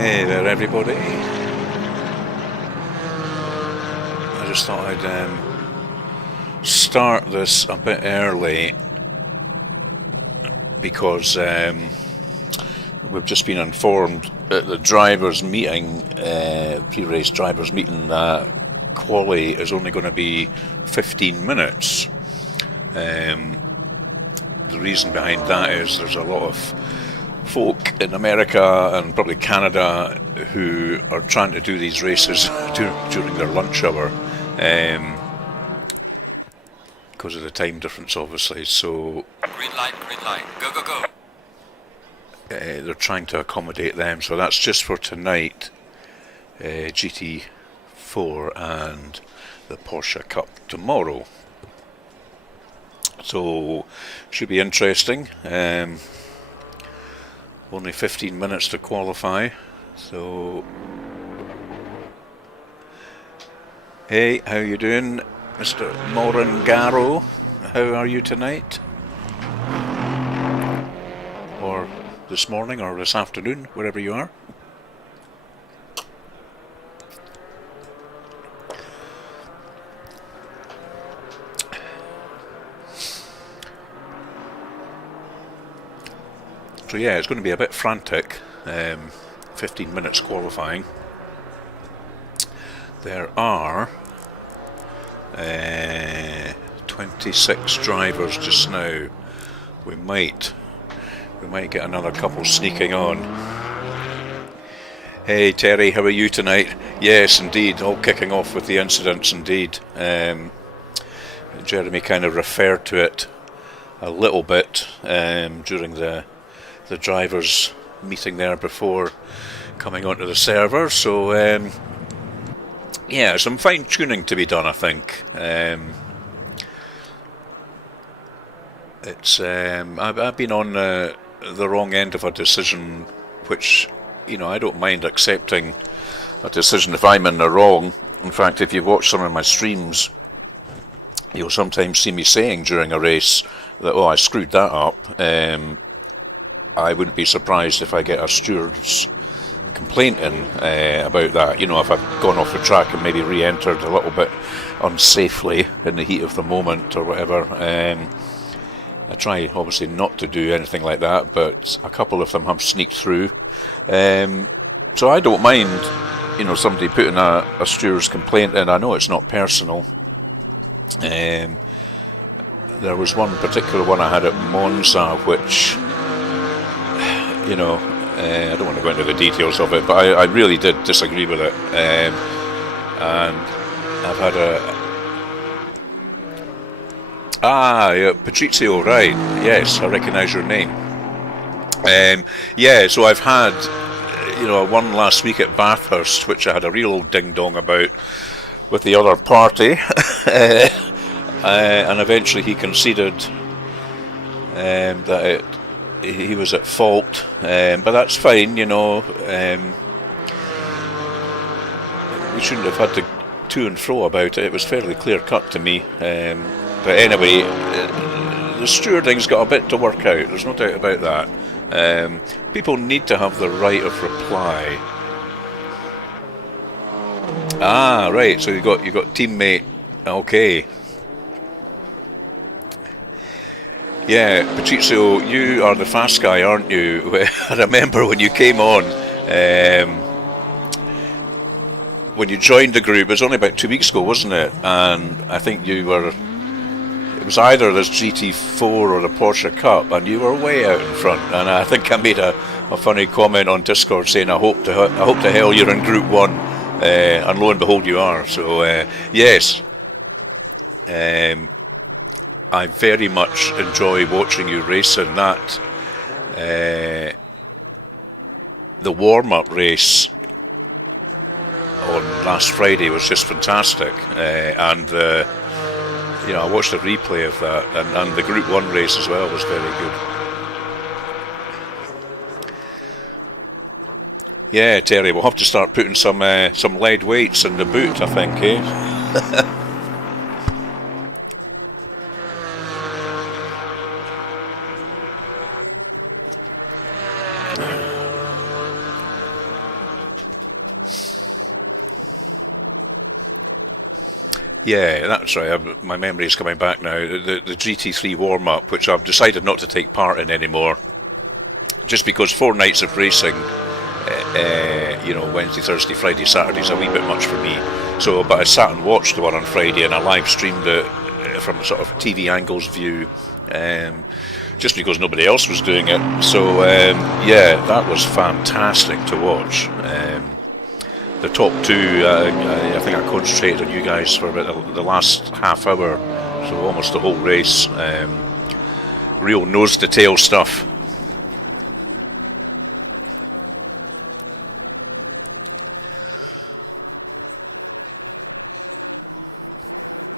Hey there, everybody. I just thought I'd start this a bit early because we've just been informed at the drivers' meeting, pre-race drivers' meeting, that quali is only going to be 15 minutes. The reason behind that is there's a lot of folk in America and probably Canada who are trying to do these races during their lunch hour because of the time difference, obviously. So green light, go, go, go. They're trying to accommodate them. So that's just for tonight, GT4 and the Porsche Cup tomorrow. So should be interesting. Only 15 minutes to qualify, so hey, how you doing, Mr. Morangaro? How are you tonight? Or this morning, or this afternoon, wherever you are? So yeah, it's going to be a bit frantic, 15 minutes qualifying. There are 26 drivers just now. We might get another couple sneaking on. Hey Terry, how are you tonight? Yes, indeed, all kicking off with the incidents indeed. Jeremy kind of referred to it a little bit during the drivers' meeting there before coming onto the server. So yeah, some fine tuning to be done, I think. It's I've been on the wrong end of a decision, which, you know, I don't mind accepting a decision if I'm in the wrong. In fact, if you've watched some of my streams, you'll sometimes see me saying during a race that, oh, I screwed that up. I wouldn't be surprised if I get a steward's complaint in about that. You know, if I've gone off the track and maybe re-entered a little bit unsafely in the heat of the moment or whatever. I try obviously not to do anything like that, but a couple of them have sneaked through. So I don't mind, you know, somebody putting a steward's complaint in. I know it's not personal. There was one particular one I had at Monza, which, you know, I don't want to go into the details of it, but I really did disagree with it. And I've had Patrizio, right, yes, I recognise your name. Yeah, so I've had, you know, one last week at Bathurst, which I had a real ding-dong about with the other party, and eventually he conceded that he was at fault, but that's fine, you know. We shouldn't have had to and fro about it. It was fairly clear-cut to me. But anyway, the stewarding's got a bit to work out. There's no doubt about that. People need to have the right of reply. Ah, right. So you got teammate. Okay. Yeah, Patrizio, you are the fast guy, aren't you? I remember when you came on, when you joined the group, it was only about 2 weeks ago, wasn't it? And I think it was either this GT4 or the Porsche Cup, and you were way out in front. And I think I made a funny comment on Discord saying, I hope to hell you're in Group 1, and lo and behold you are. So, yes. I very much enjoy watching you racing that. The warm-up race on last Friday was just fantastic, and you know, I watched the replay of that, and the Group 1 race as well was very good. Yeah, Terry, we'll have to start putting some lead weights in the boot, I think, eh? Yeah, that's right. My memory is coming back now. The GT3 warm-up, which I've decided not to take part in anymore, just because 4 nights of racing, you know, Wednesday, Thursday, Friday, Saturday is a wee bit much for me. So, but I sat and watched the one on Friday, and I live streamed it from a sort of TV angles view, just because nobody else was doing it. So, yeah, that was fantastic to watch. The top two, I think I concentrated on you guys for about the last half hour, so almost the whole race. Real nose to tail stuff.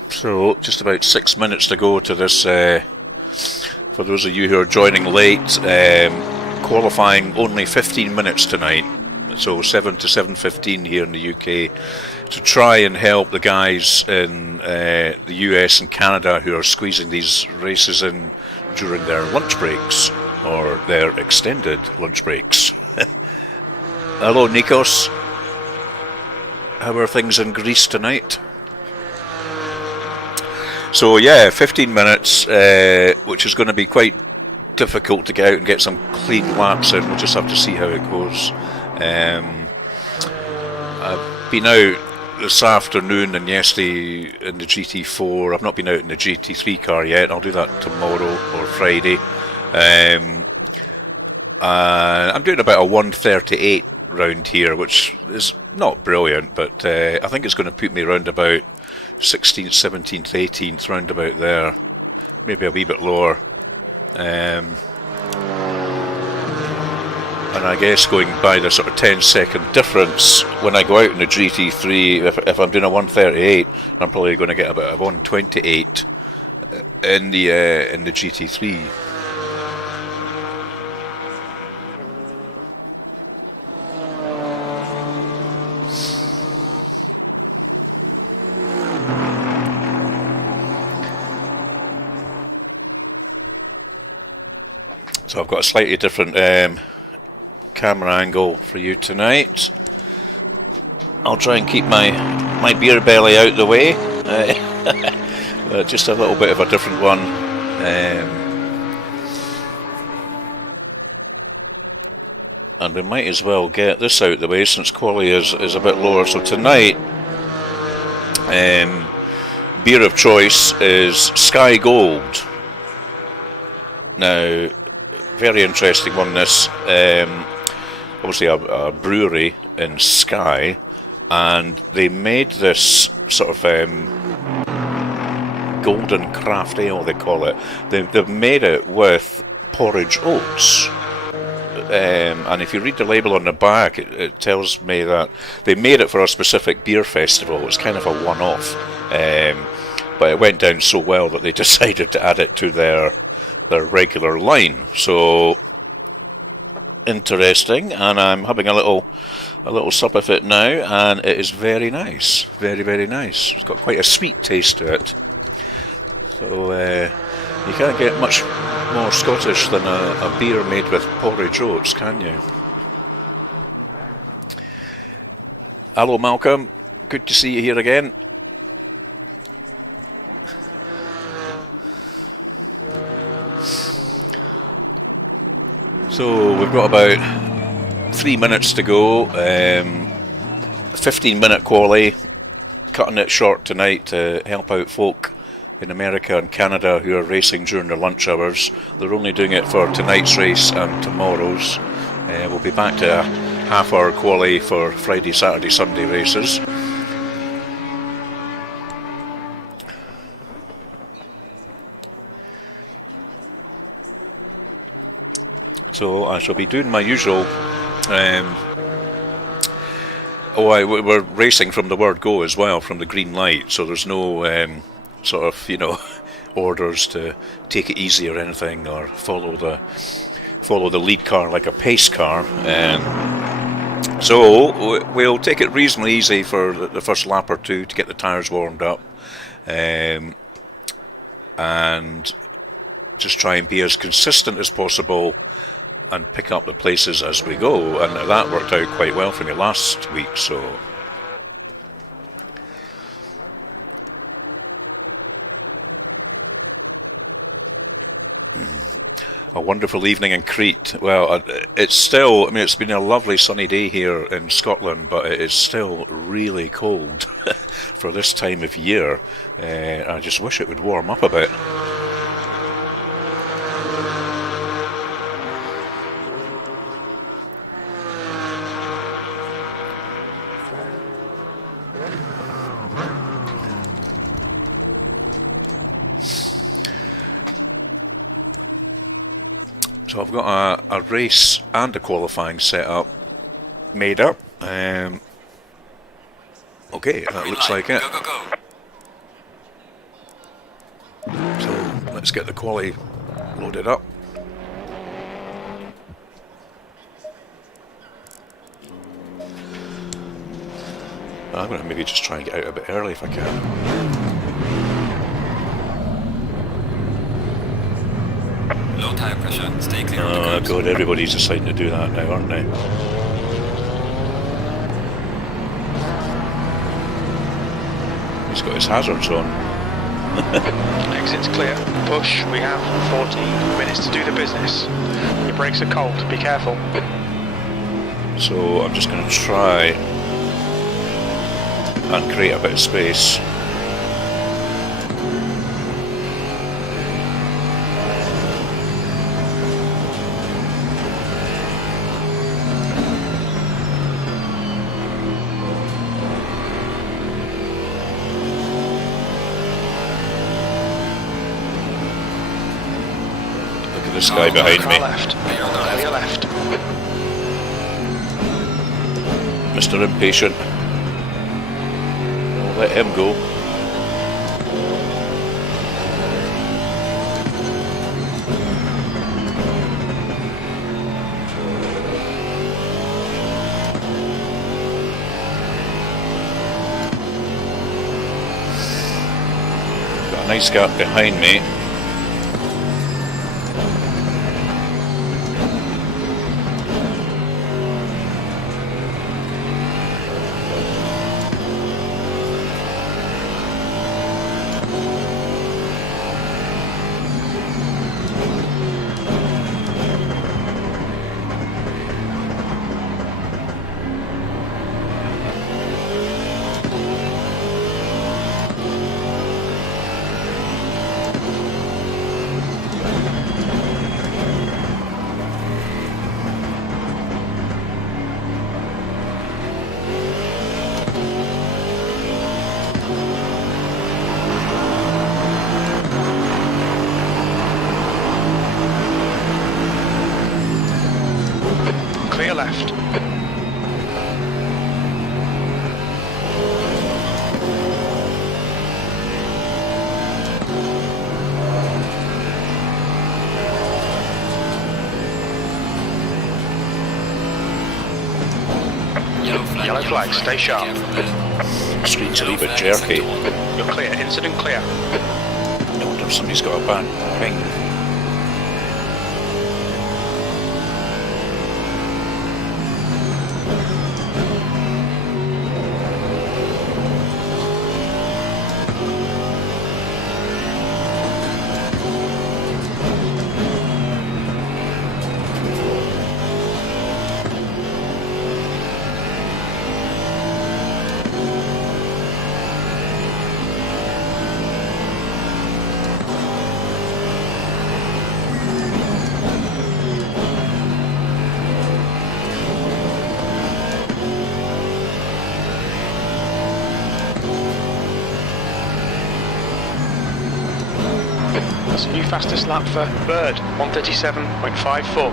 So, just about 6 minutes to go to this, for those of you who are joining late, qualifying only 15 minutes tonight, so 7 to 7:15 here in the UK, to try and help the guys in the US and Canada who are squeezing these races in during their lunch breaks, or their extended lunch breaks. Hello Nikos, how are things in Greece tonight? So yeah, 15 minutes, which is going to be quite difficult to get out and get some clean laps in. We'll just have to see how it goes. I've been out this afternoon and yesterday in the GT4. I've not been out in the GT3 car yet. I'll do that tomorrow or Friday. I'm doing about a 1:38 round here, which is not brilliant, but I think it's going to put me around about 16th, 17th, 18th, round about there, maybe a wee bit lower. And I guess going by the sort of 10-second difference, when I go out in the GT3, if I'm doing a 1:38, I'm probably going to get about a 1:28 in the GT3. So I've got a slightly different camera angle for you tonight. I'll try and keep my beer belly out the way. Just a little bit of a different one. And we might as well get this out the way since quality is a bit lower. So tonight, beer of choice is Sky Gold. Now, very interesting one, this. Obviously a brewery in Skye, and they made this sort of golden craft ale, they call it. They've made it with porridge oats. And if you read the label on the back, it tells me that they made it for a specific beer festival. It's kind of a one-off. But it went down so well that they decided to add it to their regular line. So interesting, and I'm having a little sup of it now, and it is very nice, very, very nice. It's got quite a sweet taste to it. So you can't get much more Scottish than a beer made with porridge oats, can you? Hello Malcolm, good to see you here again. So we've got about 3 minutes to go, 15-minute quali, cutting it short tonight to help out folk in America and Canada who are racing during their lunch hours. They're only doing it for tonight's race and tomorrow's. We'll be back to a half-hour quali for Friday, Saturday, Sunday races. So I shall be doing my usual. We're racing from the word go as well, from the green light. So there's no sort of, you know, orders to take it easy or anything, or follow the lead car like a pace car. So we'll take it reasonably easy for the first lap or two to get the tyres warmed up, and just try and be as consistent as possible and pick up the places as we go, and that worked out quite well for me last week. So a wonderful evening in Crete. Well, it's still, I mean, it's been a lovely sunny day here in Scotland, but it is still really cold for this time of year. I just wish it would warm up a bit. So I've got a race and a qualifying setup made up. Okay, that looks like it. Go, go, go. So let's get the quali loaded up. I'm going to maybe just try and get out a bit early if I can. Low tire pressure. Stay clear of the Oh curbs. god, everybody's deciding to do that now, aren't they? He's got his hazards on. Exit's clear. Push. We have 14 minutes to do the business. Your brakes are cold. Be careful. So I'm just going to try and create a bit of space. This guy behind Car me, left. Clear left. Mr. Impatient. I'll let him go. Got a nice gap behind me. Clear left. Yellow flag, stay sharp. Screen's a little bit jerky. You're clear. Incident clear. I wonder if somebody's got a bad ping. That's a new fastest lap for Bird, 137.54.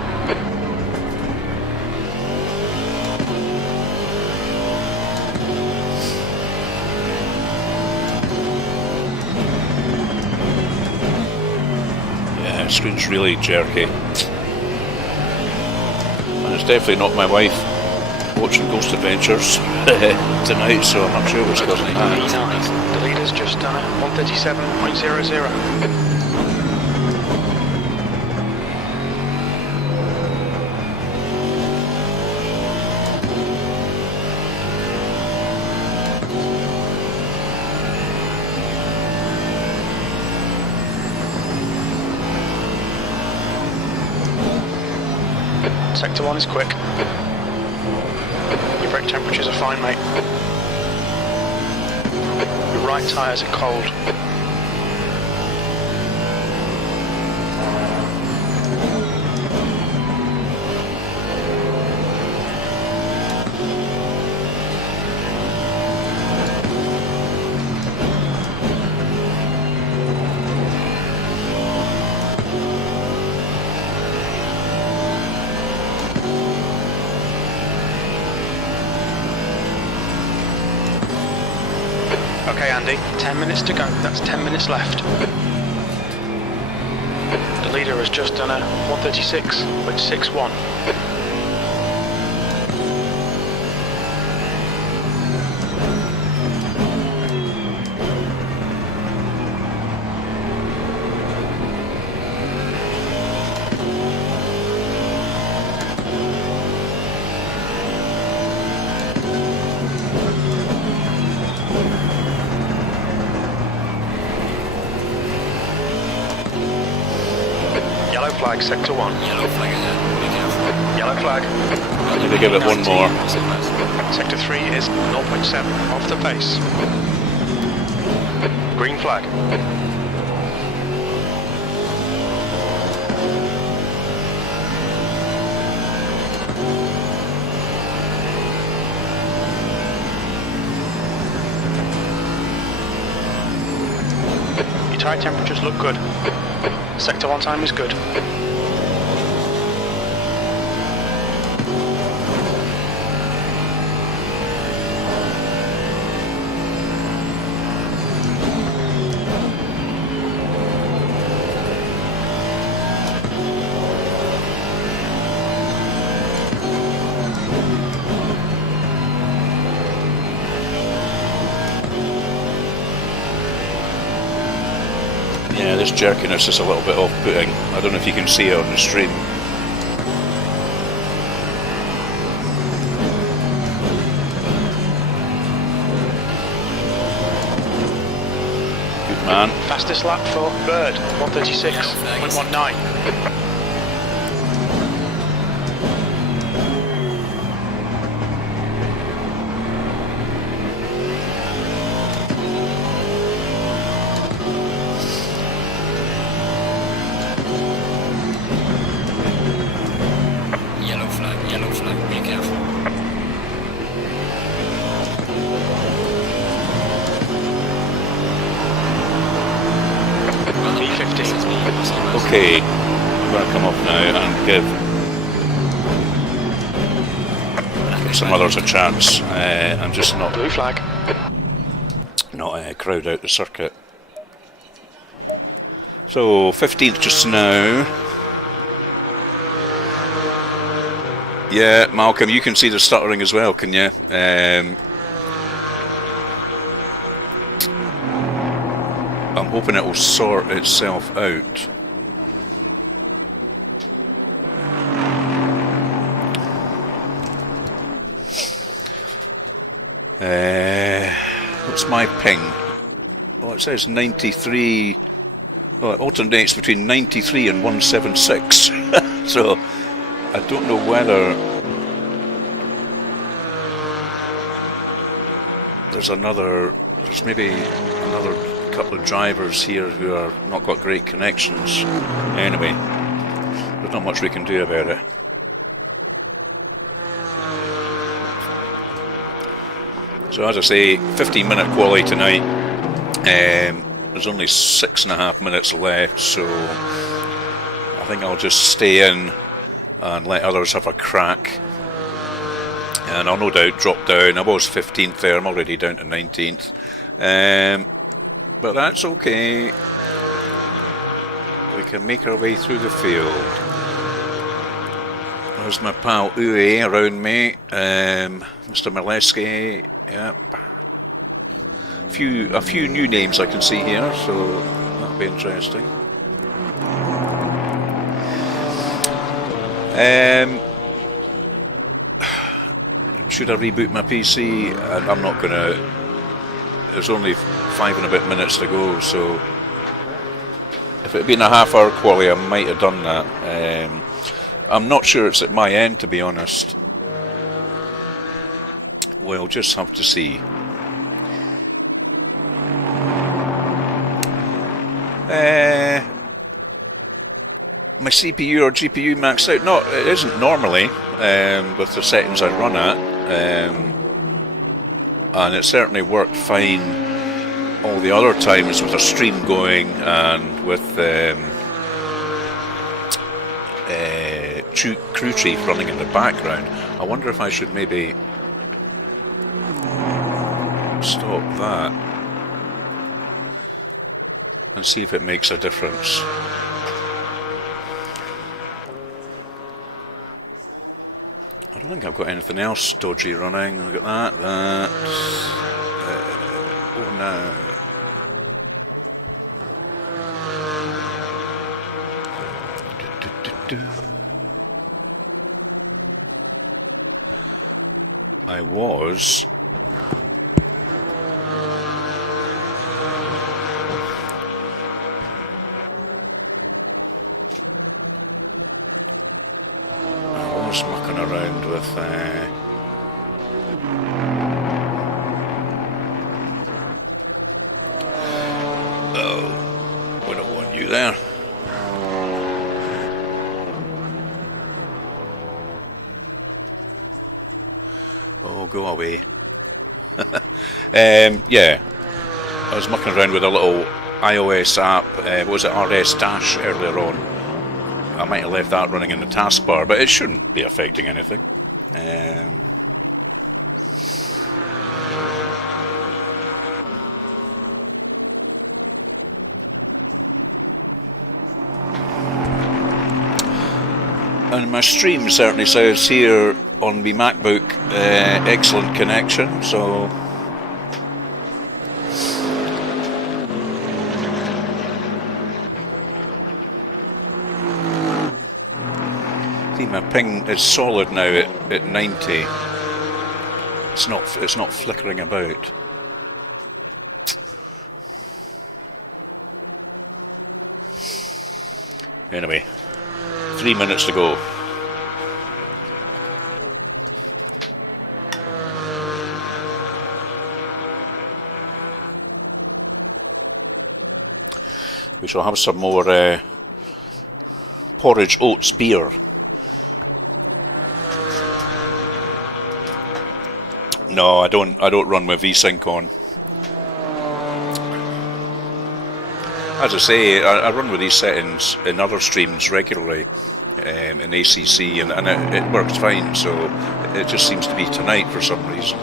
Yeah, screen's really jerky. And it's definitely not my wife watching Ghost Adventures tonight, so I'm not sure what's causing that. The leader's just done it, 137.00. Sector 1 is quick. Your brake temperatures are fine, mate. Your right tyres are cold. Okay, Andy, 10 minutes to go. That's 10 minutes left. The leader has just done a 1:36.61. Yellow flag, sector 1. Yellow flag ahead. Be careful. Yellow flag. I need to give it one more. Sector 3 is 0.7 off the pace. Green flag. Your tyre temperatures look good. Sector 1 time is good. Yeah, this jerkiness is a little bit off-putting. I don't know if you can see it on the stream. Good man. Fastest lap for Bird, 1:36.19. Yellow flag. Be careful. P15. Okay, I'm going to come off now and give some others a chance. I'm just not Blue flag. crowd out the circuit. So 15th just now. Yeah, Malcolm, you can see the stuttering as well, can you? I'm hoping it will sort itself out. What's my ping? Oh, it says 93. Oh, it alternates between 93 and 176. So I don't know whether there's maybe another couple of drivers here who are not got great connections. Anyway, there's not much we can do about it. So as I say, 15-minute quali tonight. There's only 6.5 minutes left, so I think I'll just stay in and let others have a crack. And I'll no doubt drop down. I was 15th there, I'm already down to 19th. But that's okay. We can make our way through the field. There's my pal Uwe around me. Mr. Mileski. Yep. A few new names I can see here, so that'll be interesting. Should I reboot my PC? I'm not gonna. There's only 5 and a bit minutes to go, so if it had been a half-hour quali, I might have done that. I'm not sure it's at my end, to be honest. We'll just have to see. My CPU or GPU maxed out? No, it isn't normally, with the settings I run at. And it certainly worked fine all the other times with a stream going and with crew chief running in the background. I wonder if I should maybe stop that and see if it makes a difference. I don't think I've got anything else dodgy running. Look at that. Oh no. I was mucking around with oh, we don't want you there. Oh, go away. Yeah, I was mucking around with a little iOS app. What was it, RS Dash, earlier on. I might have left that running in the taskbar, but it shouldn't be affecting anything. And my stream certainly says here on my MacBook, excellent connection, so my ping is solid now at 90. It's not flickering about. Anyway, 3 minutes to go. We shall have some more porridge oats beer. No, I don't run with VSync on. As I say, I run with these settings in other streams regularly, in ACC, and it works fine, so it just seems to be tonight for some reason.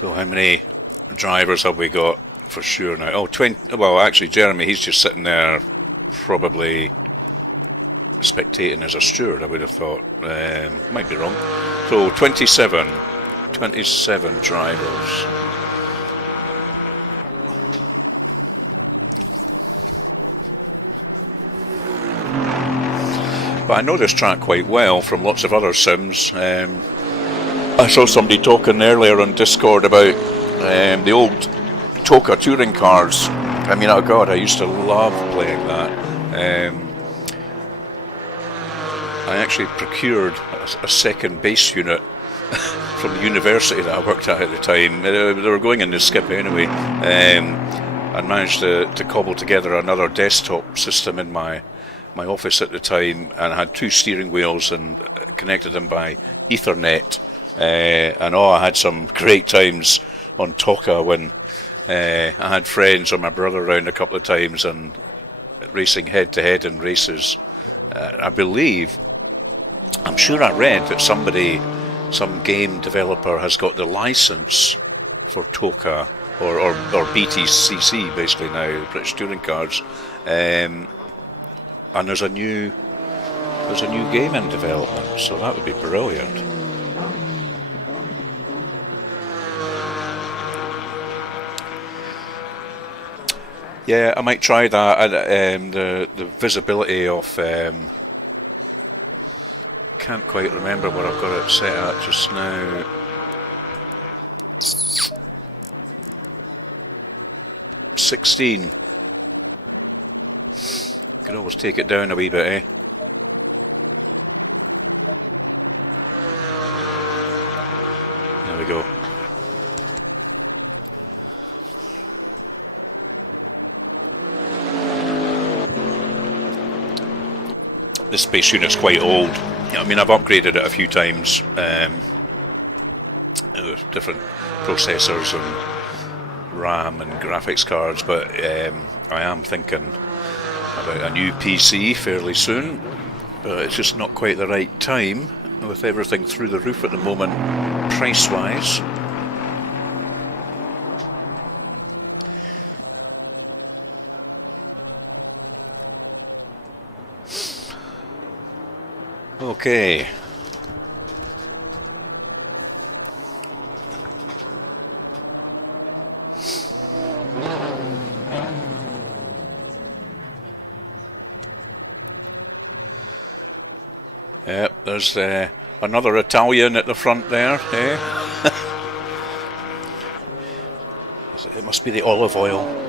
So how many drivers have we got for sure now? Oh, 20. Well, actually, Jeremy, he's just sitting there, probably spectating as a steward, I would have thought. Might be wrong. So 27 drivers. But I know this track quite well from lots of other sims. I saw somebody talking earlier on Discord about the old Toka touring cars. I mean, oh god, I used to love playing that. I actually procured a second base unit from the university that I worked at the time. They were going in the skip anyway, and managed to cobble together another desktop system in my office at the time, and I had 2 steering wheels and connected them by Ethernet. And I had some great times on Toka when I had friends or my brother around a couple of times and racing head to head in races. I'm sure I read that some game developer has got the license for Toka or BTCC basically now, British Touring Cars, and there's a new game in development, so that would be brilliant. Yeah, I might try that. The visibility of can't quite remember what I've got it set at just now. $16. Could always take it down a wee bit, eh? There we go. This space unit's quite old. I mean, I've upgraded it a few times. Different processors and RAM and graphics cards, but I am thinking about a new PC fairly soon. But it's just not quite the right time with everything through the roof at the moment, price-wise. Okay. Yep, there's another Italian at the front there, eh? It must be the olive oil.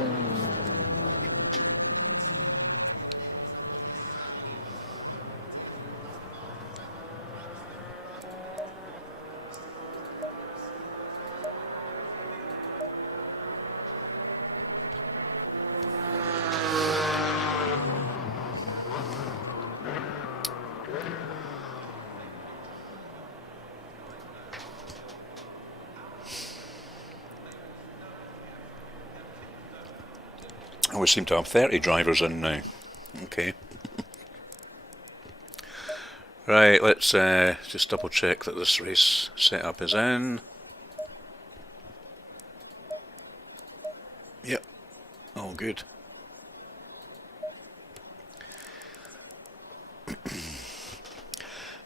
We seem to have 30 drivers in now. Okay. Right, let's just double check that this race setup is in. Yep, all good.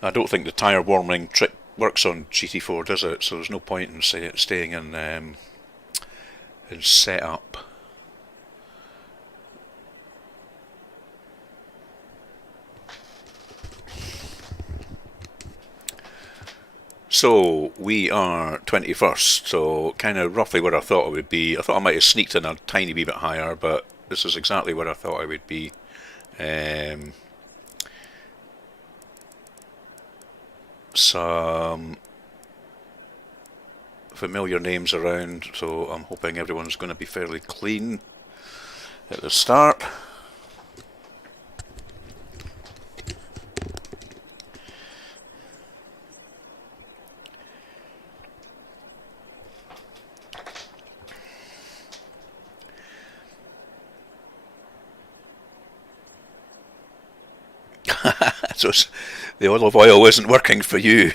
I don't think the tyre warming trick works on GT4, does it? So there's no point in staying in setup. So we are 21st, so kind of roughly where I thought it would be. I thought I might have sneaked in a tiny wee bit higher, but this is exactly where I thought I would be. Some familiar names around, so I'm hoping everyone's going to be fairly clean at the start. So the olive oil isn't working for you.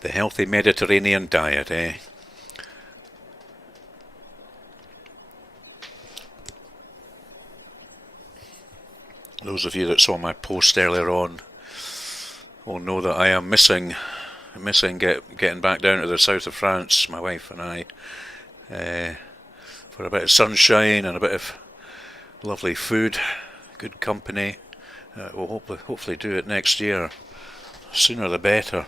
The healthy Mediterranean diet, eh? Those of you that saw my post earlier on will know that I am missing getting back down to the south of France, my wife and I, for a bit of sunshine and a bit of lovely food, good company. We'll hopefully do it next year. Sooner the better.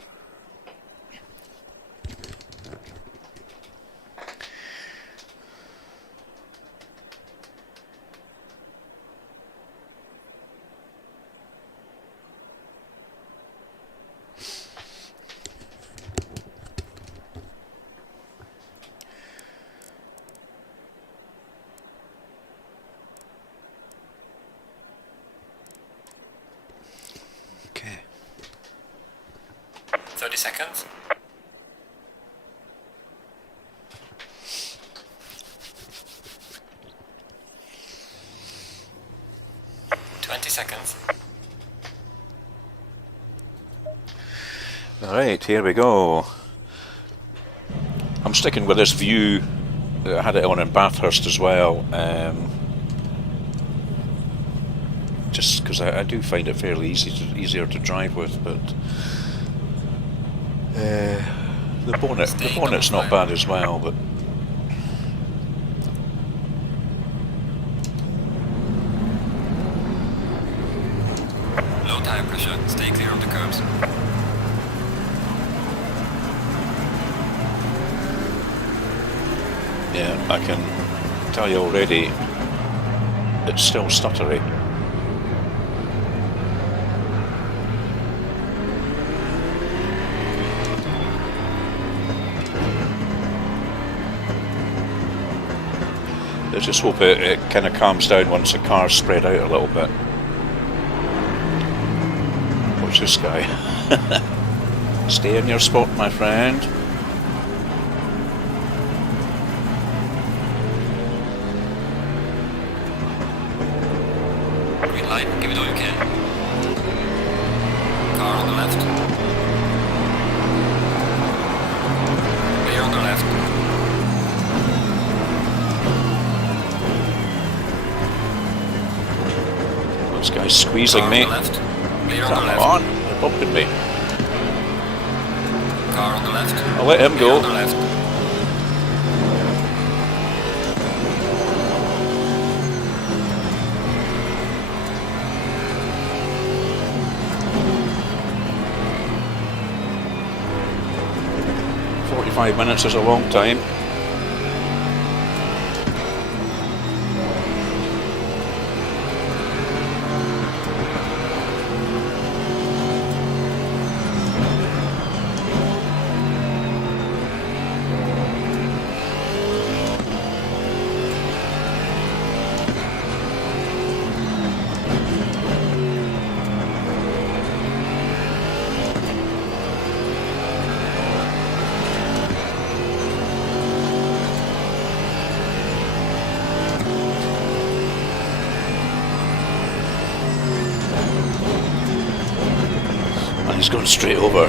Okay. 30 seconds. Seconds. Alright, here we go. I'm sticking with this view. I had it on in Bathurst as well, just because I do find it fairly easier to drive with, but the bonnet's not bad as well, but of the curbs. Yeah, I can tell you already, it's still stuttery. I just hope it kind of calms down once the cars spread out a little bit. Watch this guy. Stay in your spot, my friend. Green light, give it all you can. Car on the left. Clear on the left. This guy's squeezing Car me. on the left. Clear on the Come left. on, they're bumping me. Car on the left. I'll let him Clear go. on the left. "45 minutes is a long time." He's gone straight over.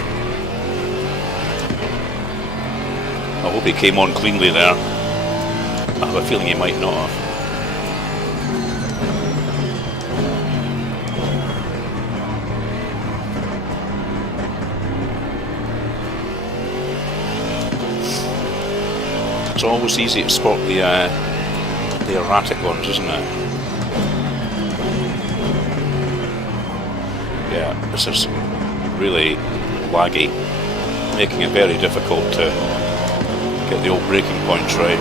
I hope he came on cleanly there. I have a feeling he might not have. It's always easy to spot the erratic ones, isn't it? Yeah, this is really laggy, making it very difficult to get the old braking points right.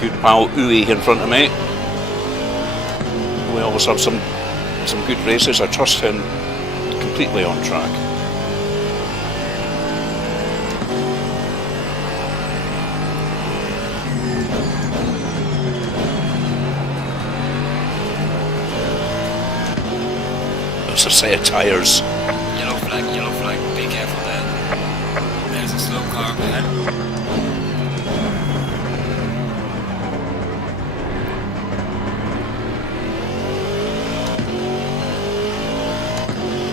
Good pal Uwe in front of me. We always have some good races. I trust him completely on track. It's a set of tyres. Yellow flag, be careful there. There's a slow car ahead.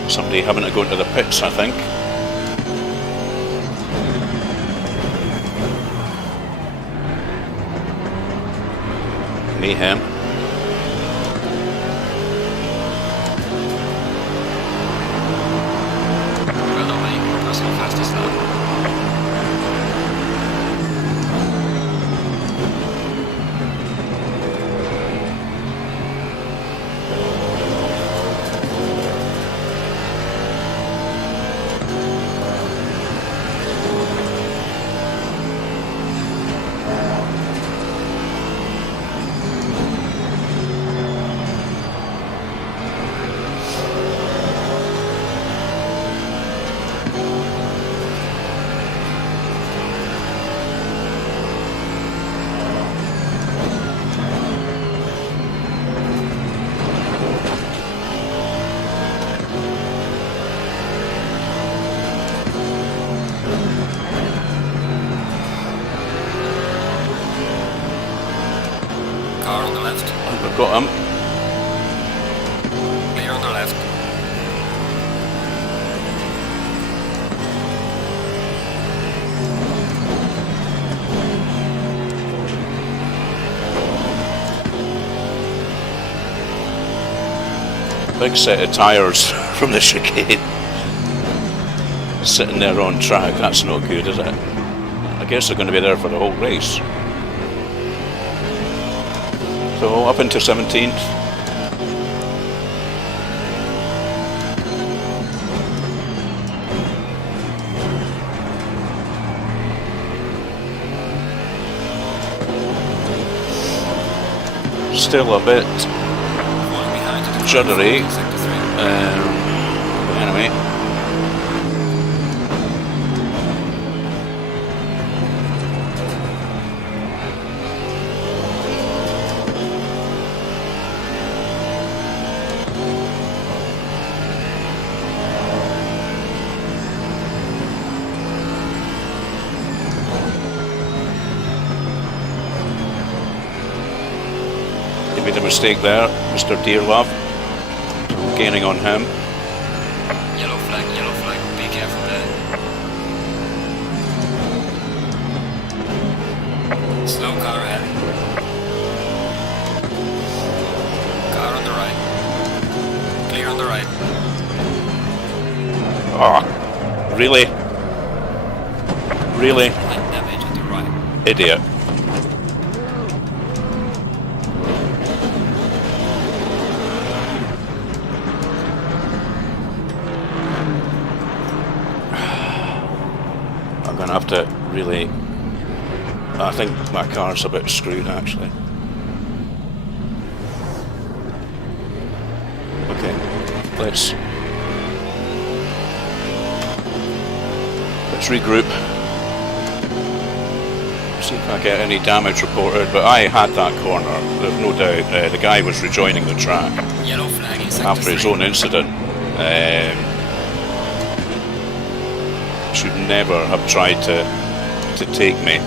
Somebody having to go into the pits, I think. Mayhem. Well, only personal fastest now. Got him. Clear on the left. Big set of tyres from the chicane. Sitting there on track, that's not good, is it? I guess they're going to be there for the whole race. So up into 17th. Still a bit juddery. Anyway. He made a mistake there, Mr. Dearlove. Gaining on him. Yellow flag, be careful there. Slow car ahead. Car on the right. Clear on the right. Ah, really? Really? Light damage on the right. Idiot. I'm gonna have to really. I think my car's a bit screwed actually. Okay, let's regroup. See if I get any damage reported. But I had that corner. There's no doubt. The guy was rejoining the track Yellow flag in sector after his 3. own incident. Should never have tried to take me.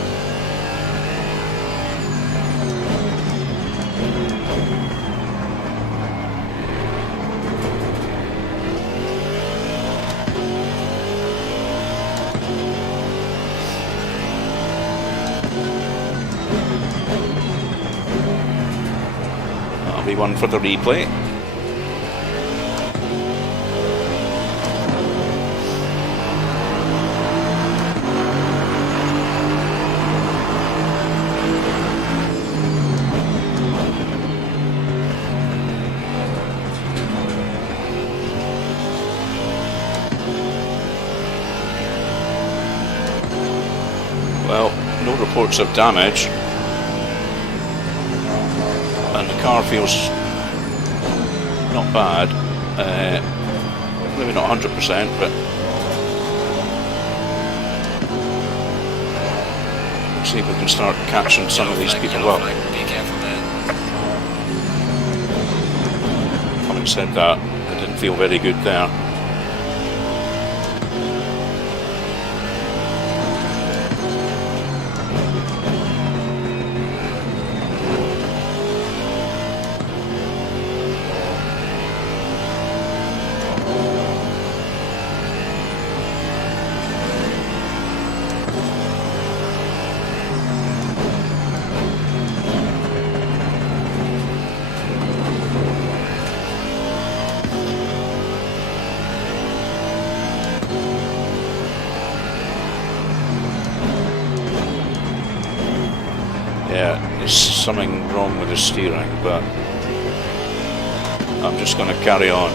That'll be one for the replay. Well, no reports of damage, and the car feels not bad. Maybe not 100%, but let's see if we can start catching some of these people Yellow up. flag, be careful there. Having said that, I didn't feel very good there. Yeah, there's something wrong with the steering, but I'm just going to carry on.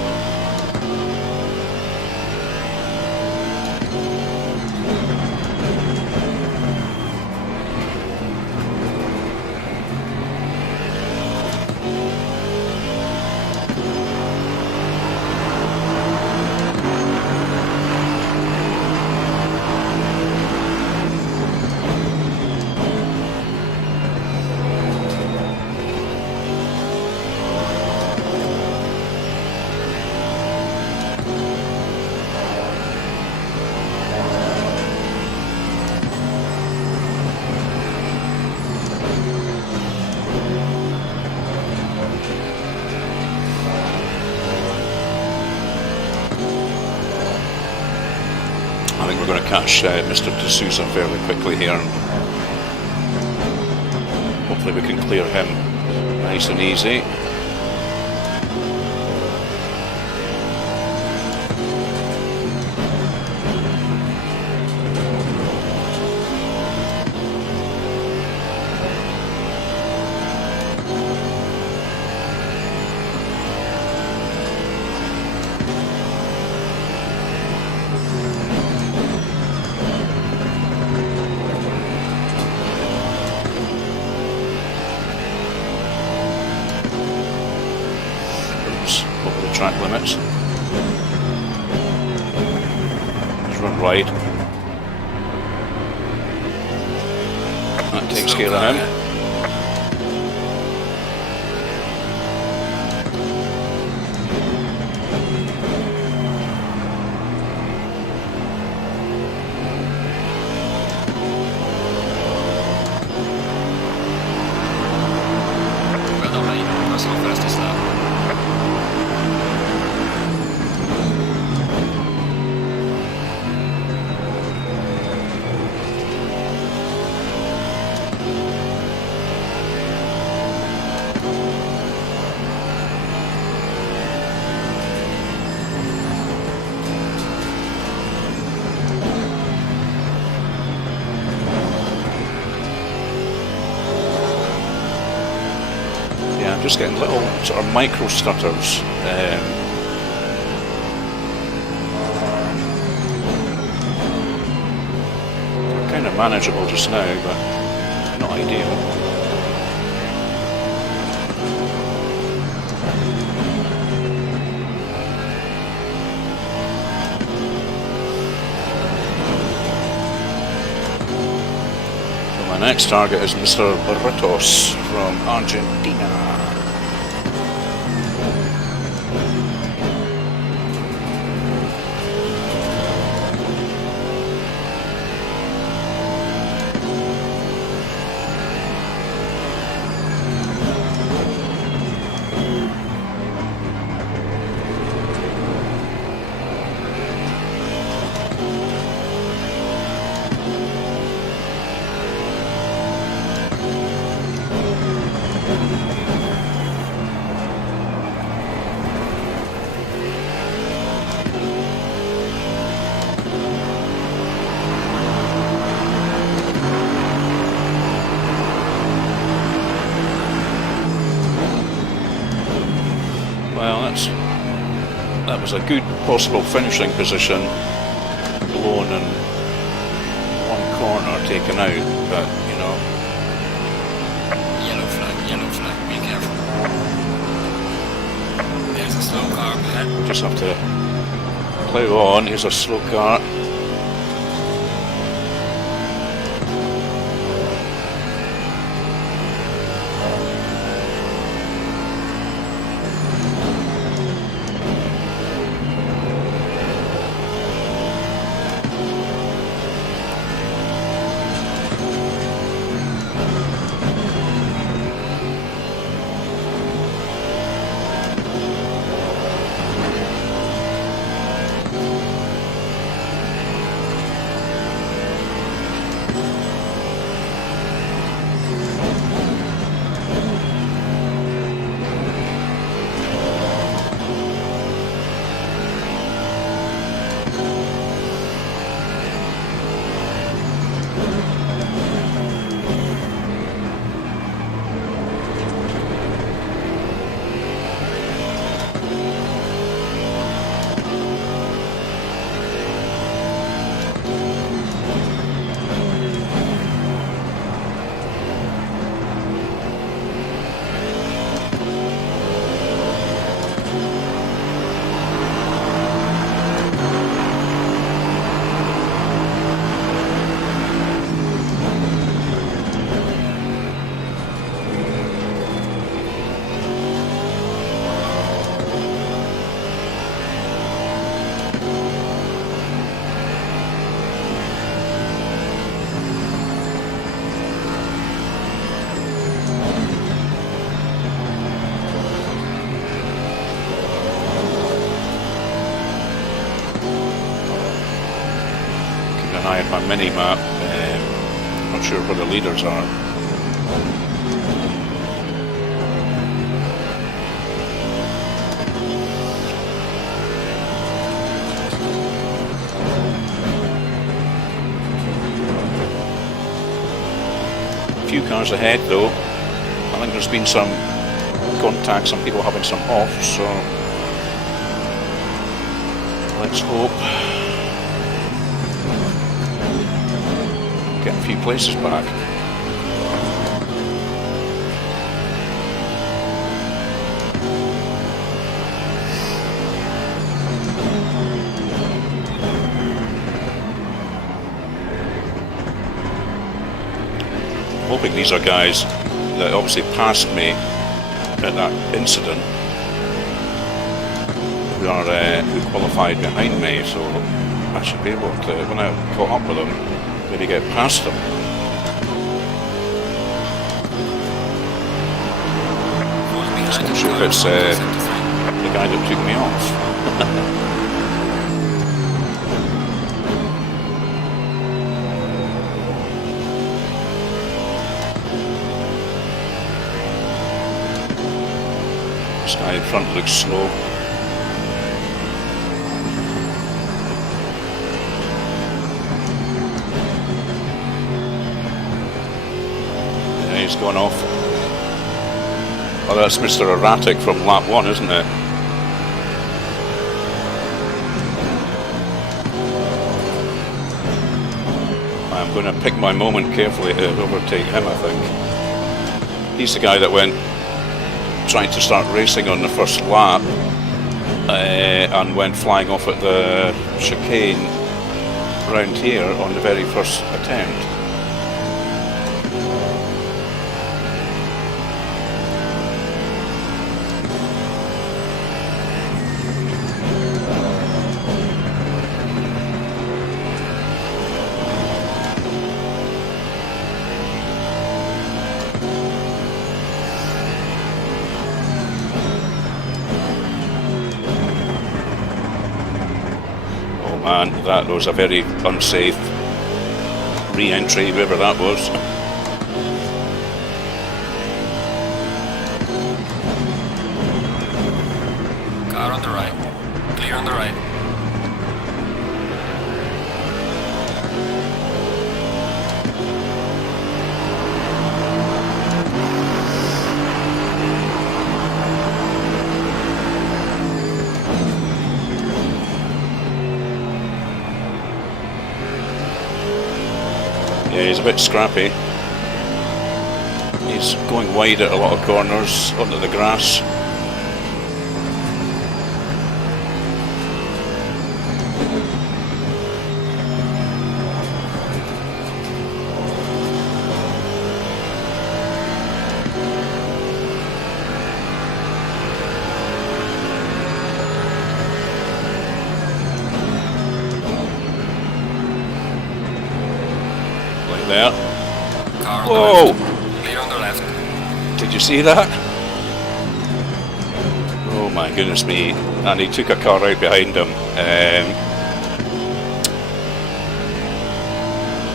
catch Mr. D'Souza fairly quickly here. And hopefully we can clear him nice and easy. Over the track limits. Let's run wide. That takes care of him. Well done, mate. Personal fastest lap. Yeah, I'm just getting little sort of micro stutters. Kind of manageable just now, but not ideal. So my next target is Mr. Barritos from Argentina. Well, that was a good possible finishing position, blown in one corner, taken out, but you know. Yellow flag, be careful. There's a slow car ahead. Just have to plough on. Here's a slow car. at my mini map. Not sure where the leaders are. A few cars ahead though. I think there's been some contact, some people having some off, so let's hope get a few places back. Hoping these are guys that obviously passed me at that incident who qualified behind me, so I should be able to, when I caught up with them, maybe get past them. Just not sure if it's the guy that took me off. This guy in front looks slow. Yeah, he's gone off. Oh, that's Mr. Erratic from lap 1, isn't it? I'm going to pick my moment carefully to overtake him, I think. He's the guy that went trying to start racing on the first lap and went flying off at the chicane round here on the very first attempt. Man, that was a very unsafe re-entry, whoever that was. Car on the right. Clear on the right. Yeah, he's a bit scrappy. He's going wide at a lot of corners onto the grass. There. Car on Whoa! the left. Clear on the left. Did you see that? Oh my goodness me. And he took a car right behind him.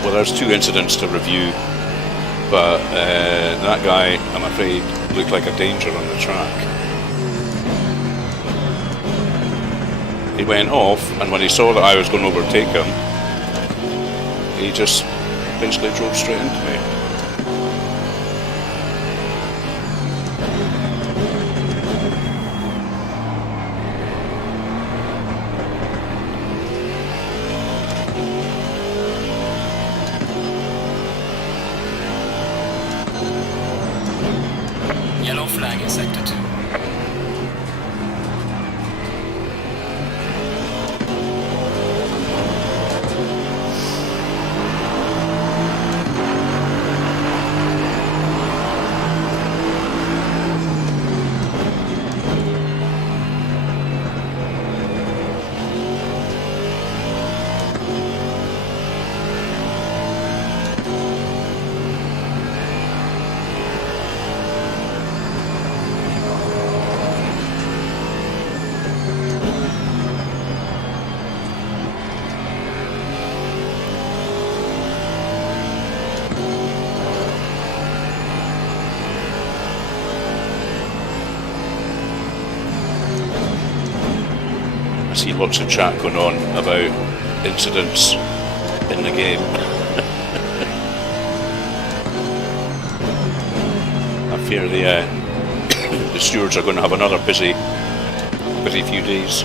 Well, there's two incidents to review, but that guy, I'm afraid, looked like a danger on the track. He went off, and when he saw that I was going to overtake him, he just basically drove straight into me. Yellow flag in sector 2. I see lots of chat going on about incidents in the game. I fear the stewards are going to have another busy few days.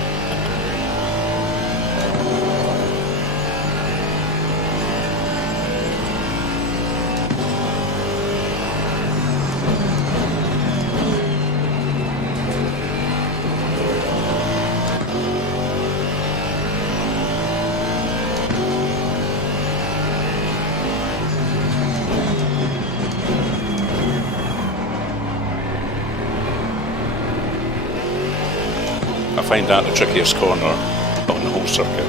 I find that the trickiest corner on the whole circuit.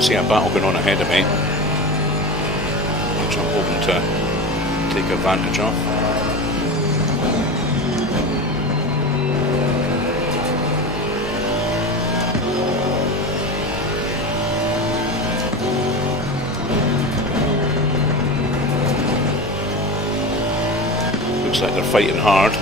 See a battle going on ahead of me, which I'm hoping to take advantage of. Looks like they're fighting hard.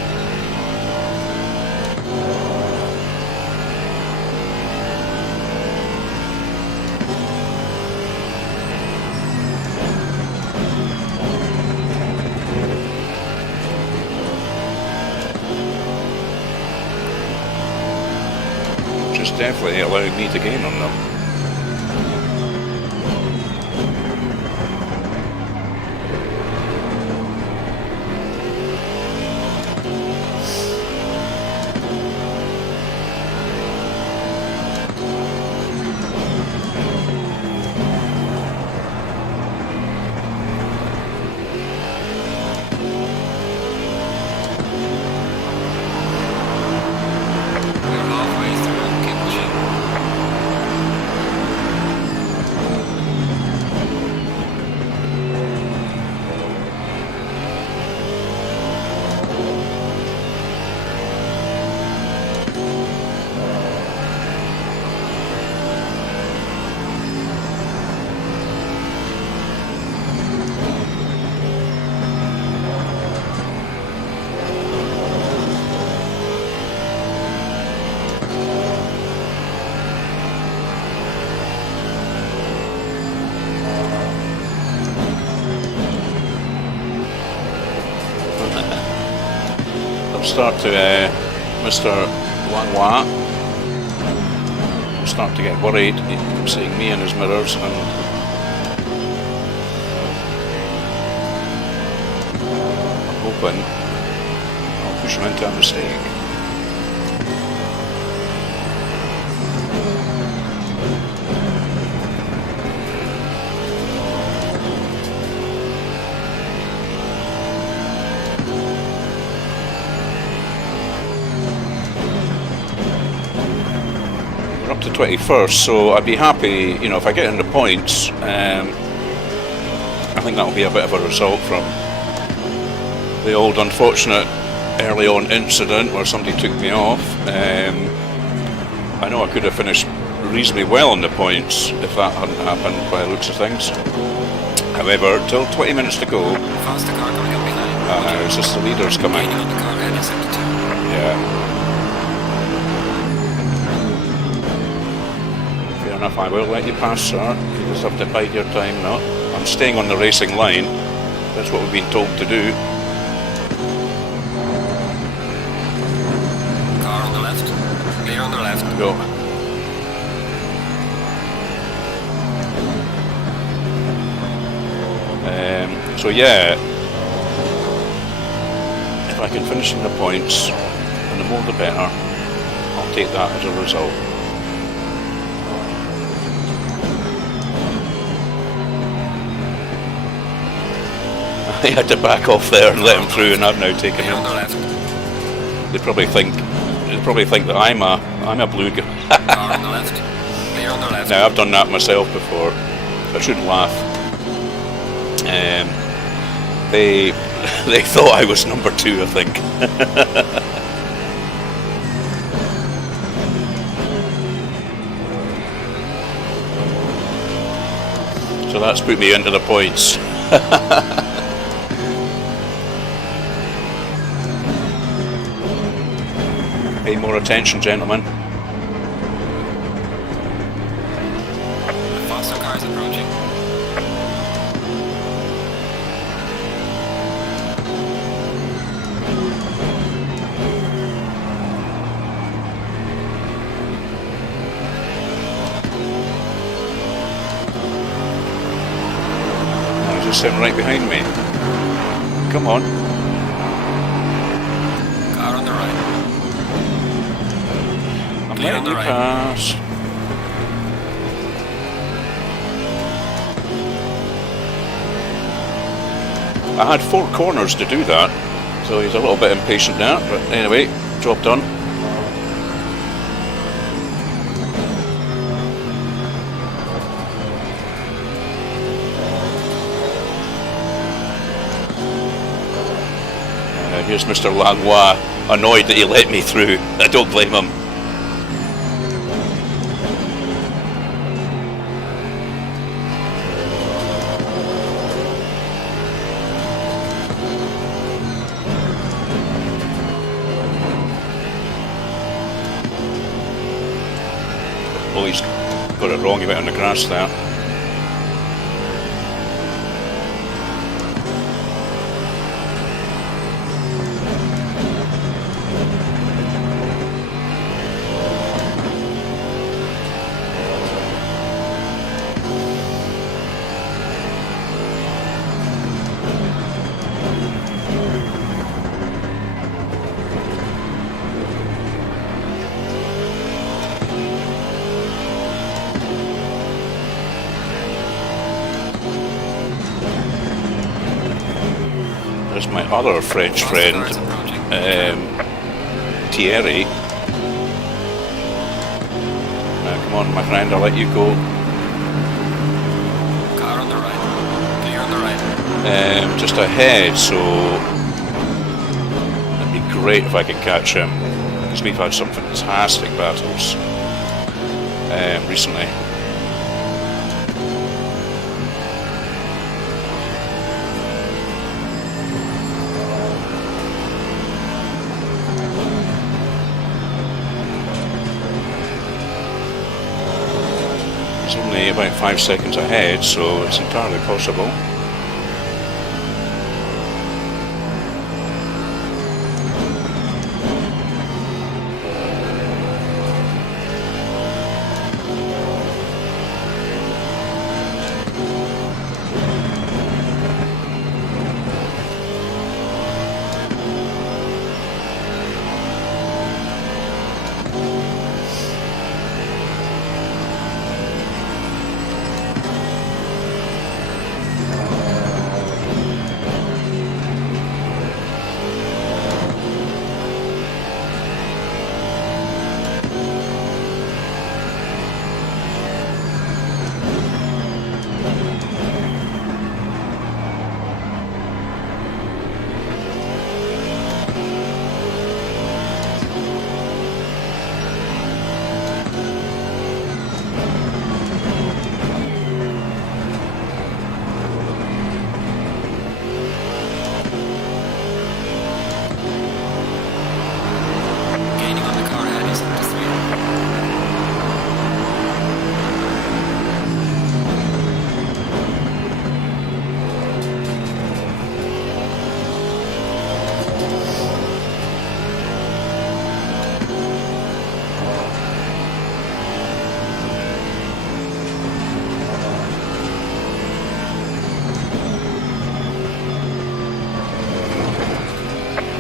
Definitely allowing me to gain on them. Start to Mr. Wah start to get worried seeing me in his mirrors, and I'm hoping I'll push him into a mistake. Up to 21st, so I'd be happy, you know, if I get in the points. I think that'll be a bit of a result from the old unfortunate early on incident where somebody took me off. I know I could have finished reasonably well on the points if that hadn't happened by the looks of things. However, till 20 minutes to go. Faster car coming up behind. It's just the leaders coming. On the car ahead in sector 2. Yeah. Enough, I will let you pass, sir. You just have to bide your time now. I'm staying on the racing line. That's what we've been told to do. Car on the left. Clear on the left. Go. So yeah, if I can finish in the points, and the more the better, I'll take that as a result. I had to back off there and let him through, and I've now taken Clear on the him. left. They probably think that I'm a blue guy. Car on the left. Clear on the left. Now I've done that myself before. I shouldn't laugh. They thought I was number 2, I think. So that's put me into the points. Pay more attention, gentlemen. The faster car is approaching. Just sitting right behind me. Come on. Car on the right. I'm Clear on letting the you right. pass. I had 4 corners to do that, so he's a little bit impatient now, but anyway, job done. Here's Mr. Langlois, annoyed that he let me through. I don't blame him. Oh, he's got it wrong, he went on the grass there. There's my other French friend, Thierry. Now, come on, my friend, I'll let you go. Car on the right. Clear on the right. Just ahead, so it'd be great if I could catch him, because we've had some fantastic battles recently. It's only about 5 seconds ahead, so it's entirely possible. Gaining on the car ahead is up to 3.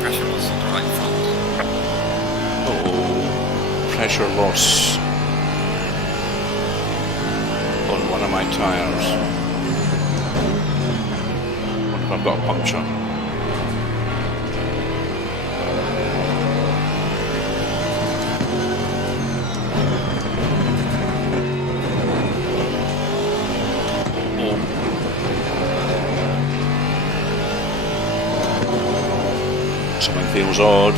Pressure was on the right front. Oh, pressure loss on one of my tyres. if I've got a puncture. Something feels odd.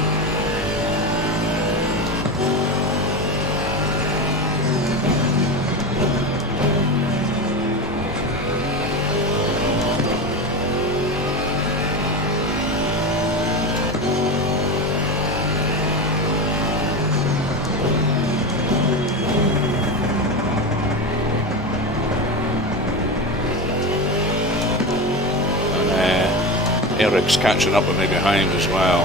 Eric's catching up with me behind as well.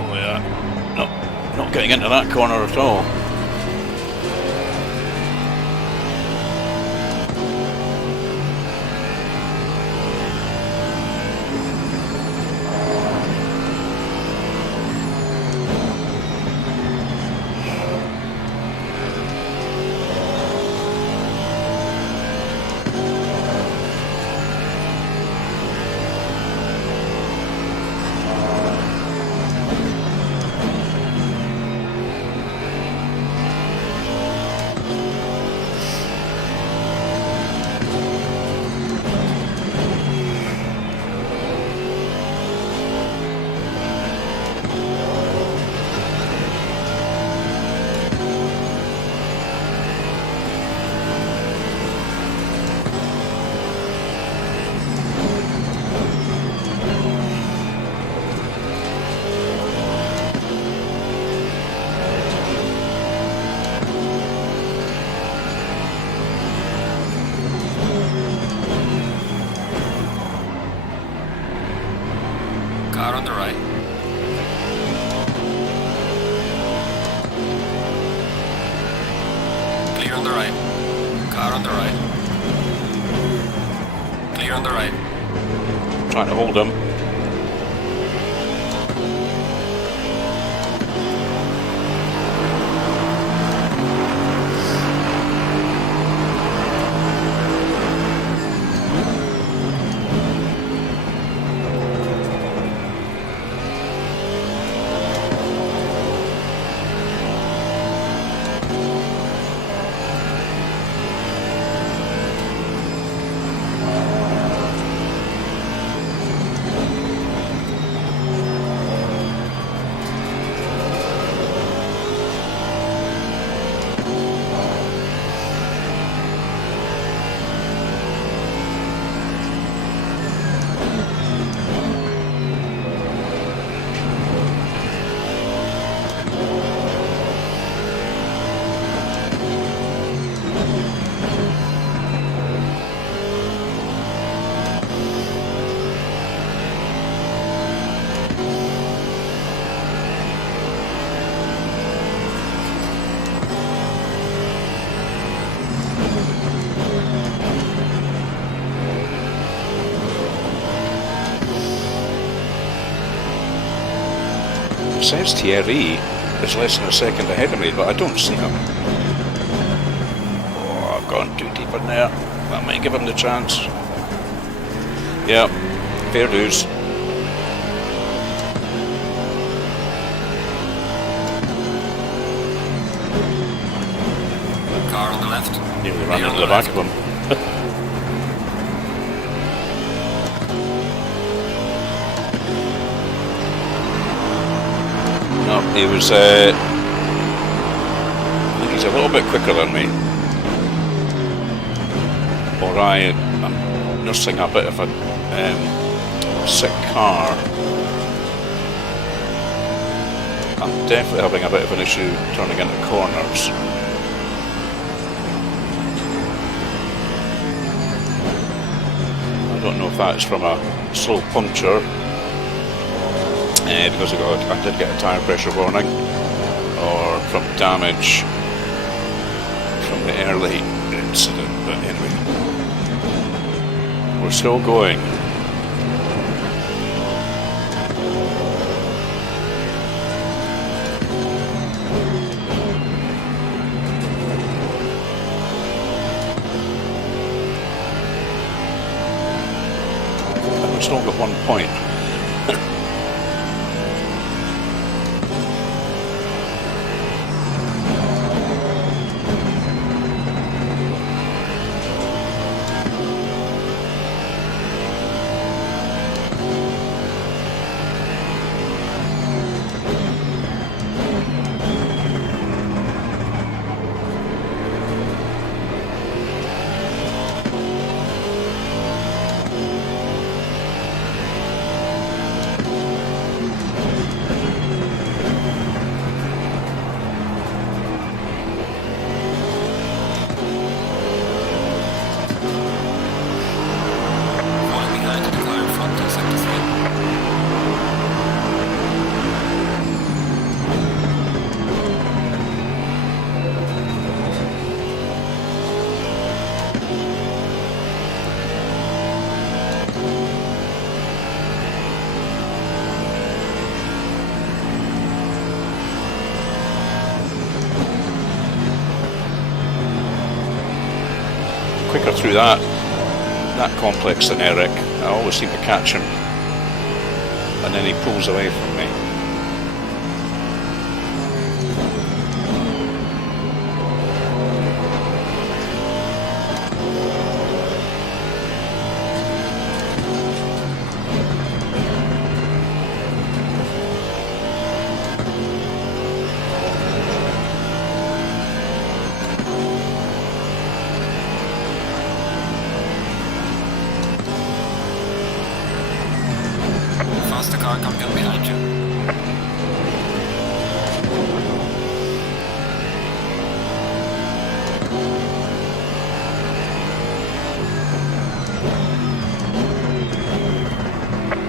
Oh yeah, not getting into that corner at all. Car on the right. Clear on the right. Car on the right. Clear on the right. Trying to hold him. It says Thierry is less than a second ahead of me, but I don't see him. Oh, I've gone too deep in there. That might give him the chance. Yeah, fair dues. Car on the left. Nearly ran into the back of him. No, he was, I think he's a little bit quicker than me. Or I'm nursing a bit of a sick car. I'm definitely having a bit of an issue turning into corners. I don't know if that's from a slow puncture. Because I did get a tyre pressure warning, or from damage from the early incident, but anyway, we're still going. And we've still got 1 point. Quicker through that complex than Eric. I always seem to catch him, and then he pulls away from me. Faster car coming up behind you.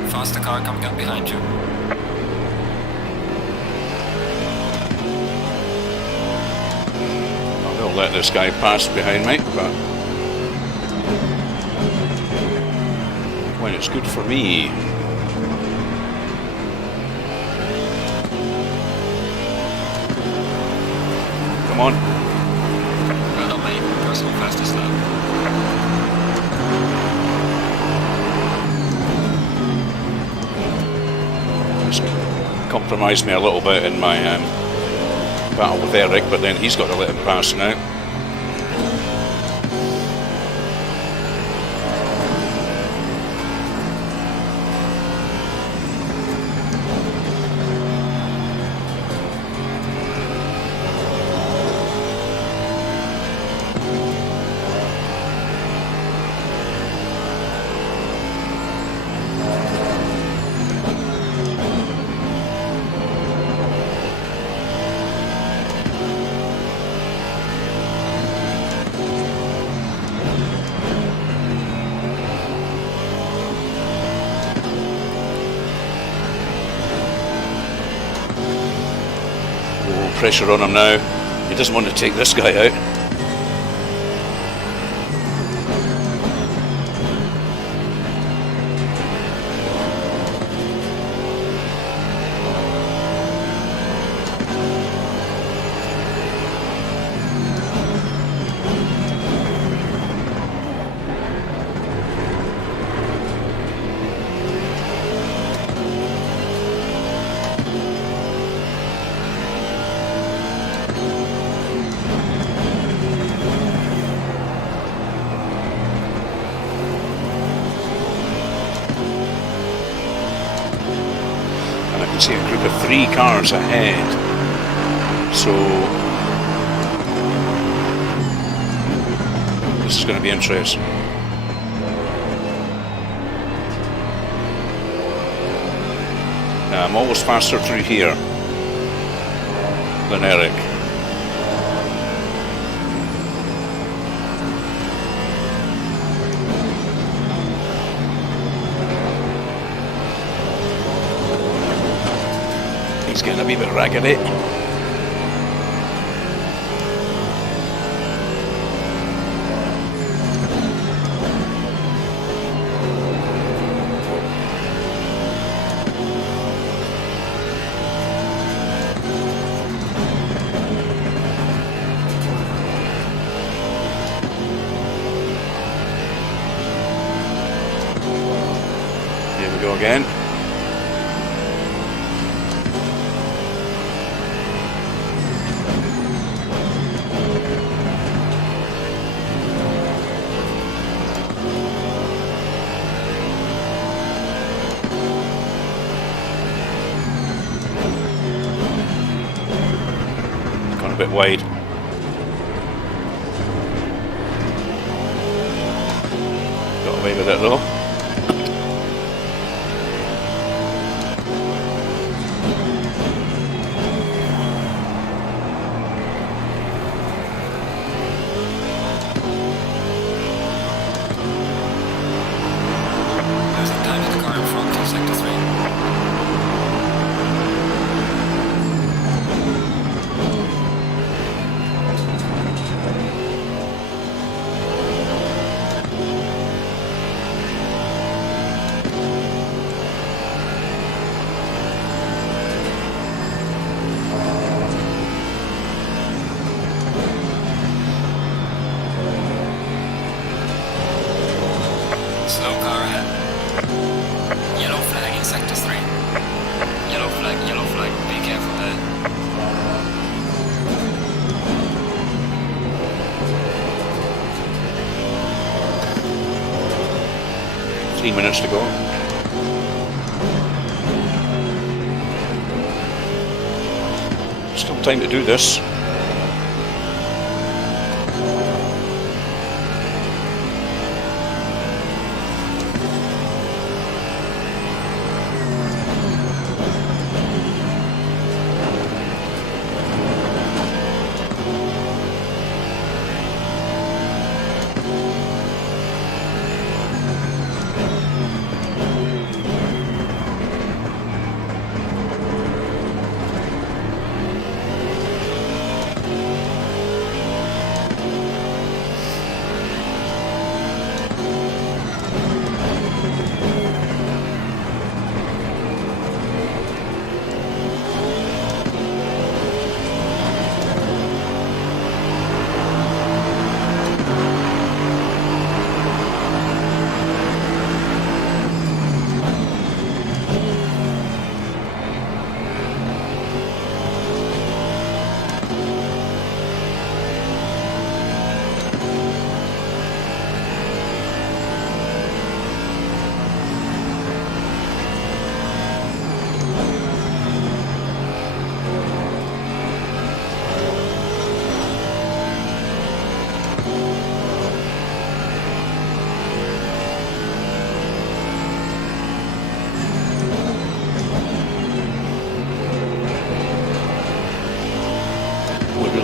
Faster car coming up behind you. I will let this guy pass behind me, but when it's good for me. Come on. Well done, mate. Personal fastest lap. He's compromised me a little bit in my battle with Eric, but then he's got to let him pass now. Pressure on him now. He doesn't want to take this guy out. See a group of 3 cars ahead, so this is going to be interesting. I'm always faster through here than Eric. He's getting a wee bit raggedy. we go again. Gone a bit wide. Got away with it though. There's a damaged car in front of sector 3. Slow car ahead. Yellow flag in sector 3. Yellow flag, be careful there. Three minutes to go. Still time to do this.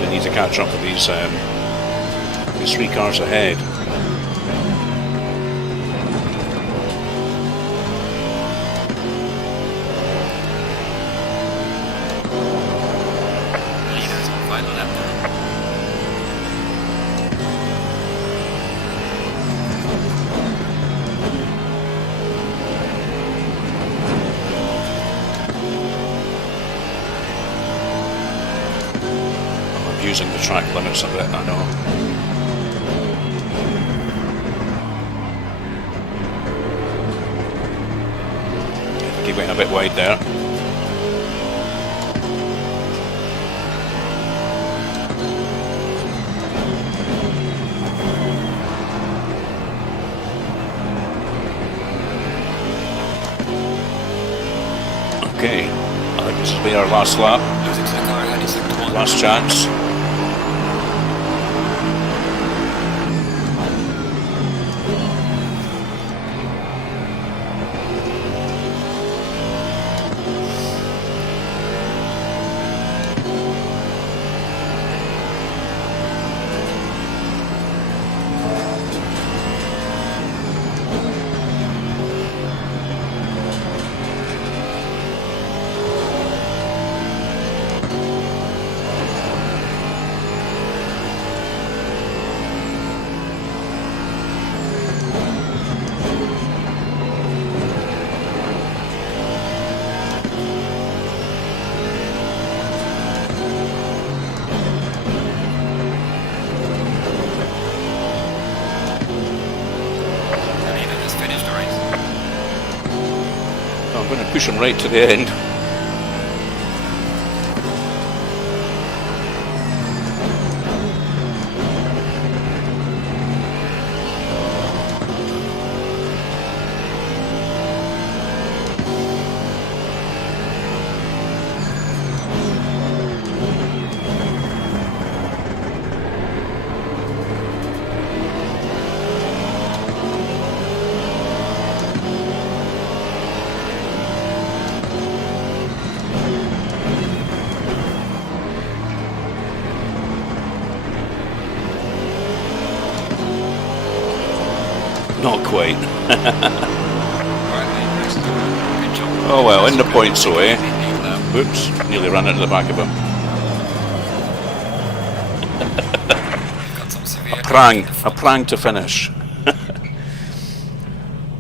Need to catch up with these three cars ahead. Leaders on final lap. Using the track limits a bit, I know. Keep getting a bit wide there. Okay, I think this will be our last lap. Losing to the car ahead in sector 1. Last chance. I'm going to push him right to the end. Not quite. Oh well, in the points though, eh? Whoops, nearly ran into the back of him. A prang to finish.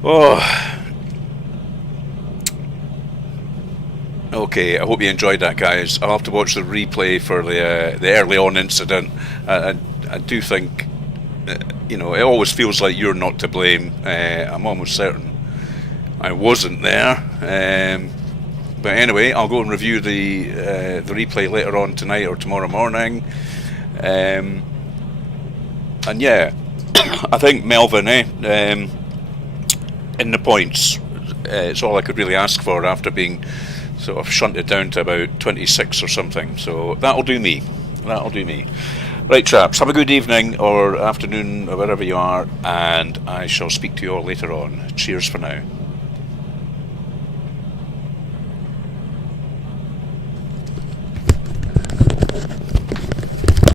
Oh. Okay, I hope you enjoyed that, guys. I'll have to watch the replay for the early on incident. I do think, you know, it always feels like you're not to blame. I'm almost certain I wasn't there. But anyway, I'll go and review the replay later on tonight or tomorrow morning. And yeah, I think Melvin, in the points, it's all I could really ask for after being sort of shunted down to about 26 or something. So that'll do me. That'll do me. Right, chaps, have a good evening or afternoon or wherever you are, and I shall speak to you all later on. Cheers for now.